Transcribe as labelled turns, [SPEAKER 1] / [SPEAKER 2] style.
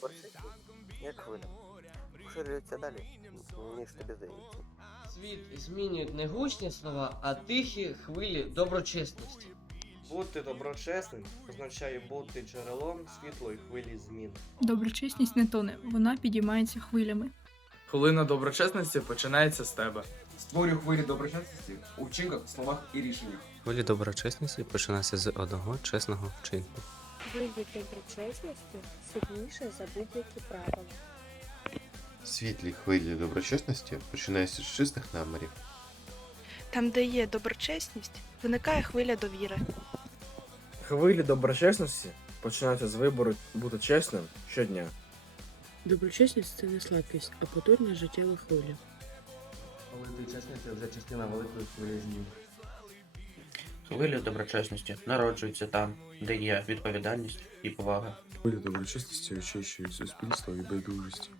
[SPEAKER 1] процесі, як хвиля, поширюється далі, ніж тобі здається.
[SPEAKER 2] Світ змінюють не гучні слова, а тихі хвилі доброчесності.
[SPEAKER 3] Бути доброчесним означає бути джерелом світлої хвилі змін.
[SPEAKER 4] Доброчесність не тоне, вона підіймається хвилями.
[SPEAKER 5] Хвилина доброчесності починається з тебе.
[SPEAKER 6] Створюю хвилі доброчесності у вчинках, словах і рішеннях.
[SPEAKER 7] Хвилі доброчесності починаються з одного чесного вчинку.
[SPEAKER 8] Вибір доброчесності сильніше за будь-які правила.
[SPEAKER 9] Світлі хвилі доброчесності починаються з чистих намірів.
[SPEAKER 10] Там, де є доброчесність, виникає хвиля довіри.
[SPEAKER 5] Хвилі доброчесності починаються з вибору бути чесним щодня.
[SPEAKER 11] Доброчесність це не слабкість, а потужна життєва хвиля.
[SPEAKER 2] Коли ти чесний, це вже частина великої хвилі змін.
[SPEAKER 12] Хвилі доброчесності народжується там, де є відповідальність і повага.
[SPEAKER 9] Хвиля доброчесності очищує суспільство від байдужості.